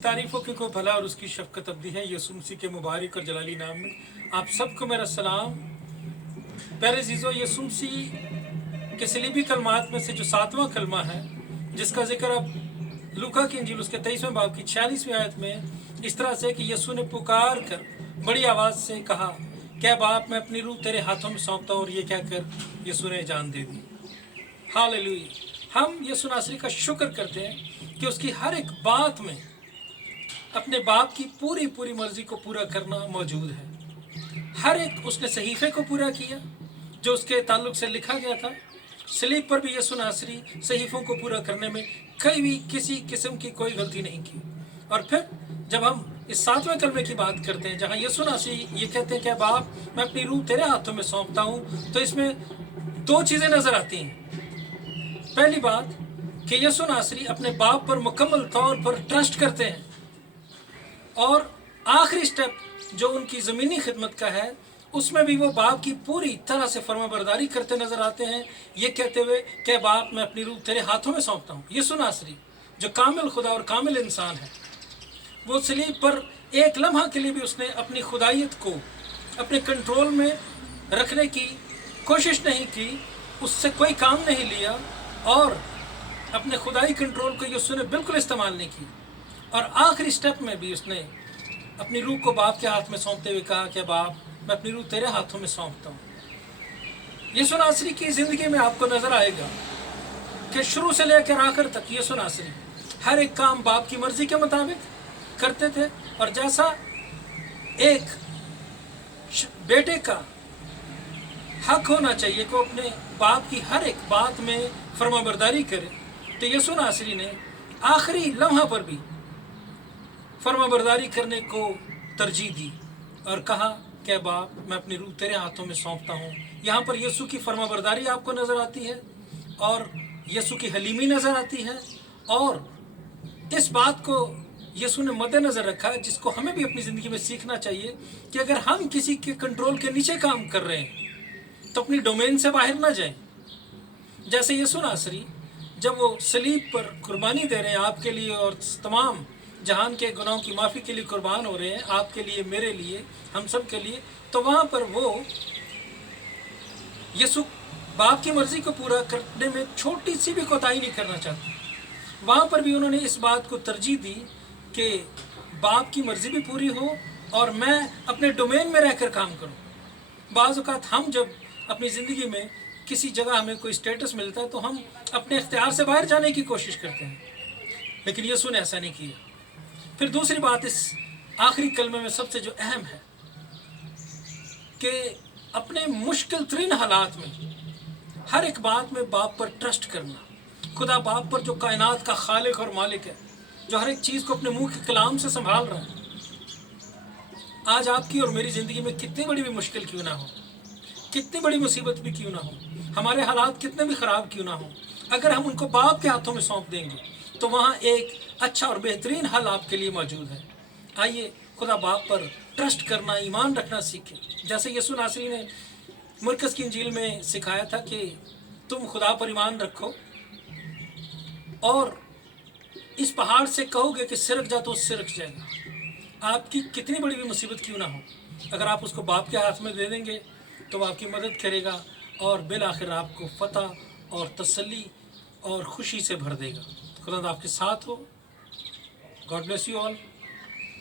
तारीफ़ों के को भला और उसकी शफ़क़त अब्दी है यसू मसीह के मुबारक और जलाली नाम में आप सबको मेरा सलाम। प्यारे अज़ीज़ों, यसू मसीह के सलीबी कलमात में से जो 7वां कलमा है जिसका जिक्र अब लूका की इंजील उसके 23वें बाब की 46वीं आयत में इस तरह से कि यसू ने पुकार कर बड़ी आवाज़ से कहा, क्या बाप, मैं अपनी रूह तेरे हाथों में सौंपता हूँ। और ये कहकर यसू ने जान दे दी। हालेलुया। हम यसू नासरी का शुक्र करते हैं कि उसकी हर एक बात में अपने बाप की पूरी पूरी मर्जी को पूरा करना मौजूद है। हर एक उसने सहीफे को पूरा किया जो उसके ताल्लुक से लिखा गया था। सलीब पर भी यसू नासरी सहीफों को पूरा करने में कहीं भी किसी किस्म की कोई गलती नहीं की। और फिर जब हम इस 7वें कलमे की बात करते हैं जहाँ यसू नासरी ये कहते हैं कि बाप, मैं अपनी रूह तेरे हाथों में सौंपता हूँ, तो इसमें दो चीज़ें नज़र आती हैं। पहली बात कि यसू नासरी अपने बाप पर मुकम्मल तौर पर ट्रस्ट करते हैं, और आखिरी स्टेप जो उनकी ज़मीनी खिदमत का है उसमें भी वो बाप की पूरी तरह से फरमाबरदारी करते नज़र आते हैं, ये कहते हुए कि बाप, मैं अपनी रूह तेरे हाथों में सौंपता हूँ। यसू नासरी जो कामिल खुदा और कामिल इंसान है, वो सलीब पर एक लम्हा के लिए भी उसने अपनी खुदाइयत को अपने कंट्रोल में रखने की कोशिश नहीं की, उससे कोई काम नहीं लिया, और अपने खुदाई कंट्रोल को यसू ने बिल्कुल इस्तेमाल नहीं की। और आखिरी स्टेप में भी उसने अपनी रूह को बाप के हाथ में सौंपते हुए कहा कि बाप, मैं अपनी रूह तेरे हाथों में सौंपता हूँ। यसू नासरी की ज़िंदगी में आपको नज़र आएगा कि शुरू से लेकर आखिर तक यसू नासरी हर एक काम बाप की मर्ज़ी के मुताबिक करते थे। और जैसा एक बेटे का हक होना चाहिए कि अपने बाप की हर एक बात में फरमाबरदारी करे, तो यसू नासरी ने आखिरी लम्हा पर भी फरमाबरदारी करने को तरजीह दी और कहा कि बाप, मैं अपनी रूह तेरे हाथों में सौंपता हूँ। यहाँ पर यसू की फरमाबरदारी आपको नज़र आती है और यसू की हलीमी नज़र आती है, और इस बात को यसू ने मद्देनज़र रखा है जिसको हमें भी अपनी ज़िंदगी में सीखना चाहिए कि अगर हम किसी के कंट्रोल के नीचे काम कर रहे हैं तो अपनी डोमेन से बाहर ना जाएं। जैसे यसू नासरी जब वो सलीब पर कुर्बानी दे रहे हैं आपके लिए और तमाम जहान के गुनाहों की माफ़ी के लिए कुर्बान हो रहे हैं, आपके लिए, मेरे लिए, हम सब के लिए, तो वहाँ पर वो यसू बाप की मर्ज़ी को पूरा करने में छोटी सी भी कोताही नहीं करना चाहते। वहाँ पर भी उन्होंने इस बात को तरजीह दी कि बाप की मर्ज़ी भी पूरी हो और मैं अपने डोमेन में रहकर काम करूँ। बाज़ औक़ात हम जब अपनी ज़िंदगी में किसी जगह हमें कोई स्टेटस मिलता है तो हम अपने इख्तियार से बाहर जाने की कोशिश करते हैं, लेकिन यसू ने ऐसा नहीं किया। फिर दूसरी बात इस आखिरी कलमे में सबसे जो अहम है कि अपने मुश्किल तरीन हालात में हर एक बात में बाप पर ट्रस्ट करना। खुदा बाप पर जो कायनात का खालिक और मालिक है, जो हर एक चीज़ को अपने मुंह के कलाम से संभाल रहा है। आज आपकी और मेरी ज़िंदगी में कितनी बड़ी भी मुश्किल क्यों ना हो, कितनी बड़ी मुसीबत भी क्यों ना हो, हमारे हालात कितने भी ख़राब क्यों ना हो, अगर हम उनको बाप के हाथों में सौंप देंगे तो वहाँ एक अच्छा और बेहतरीन हल आपके लिए मौजूद है। आइए खुदा बाप पर ट्रस्ट करना, ईमान रखना सीखें। जैसे यसू नासरी ने मरकज़ की इंजील में सिखाया था कि तुम खुदा पर ईमान रखो और इस पहाड़ से कहोगे कि सिरक जा तो सिरक जाएगा। आपकी कितनी बड़ी भी मुसीबत क्यों ना हो, अगर आप उसको बाप के हाथ में दे देंगे तो वो आपकी मदद करेगा और बिल आखिर आपको फ़तह और तसल्ली और ख़ुशी से भर देगा। खुदा आपके साथ हो। God bless you all.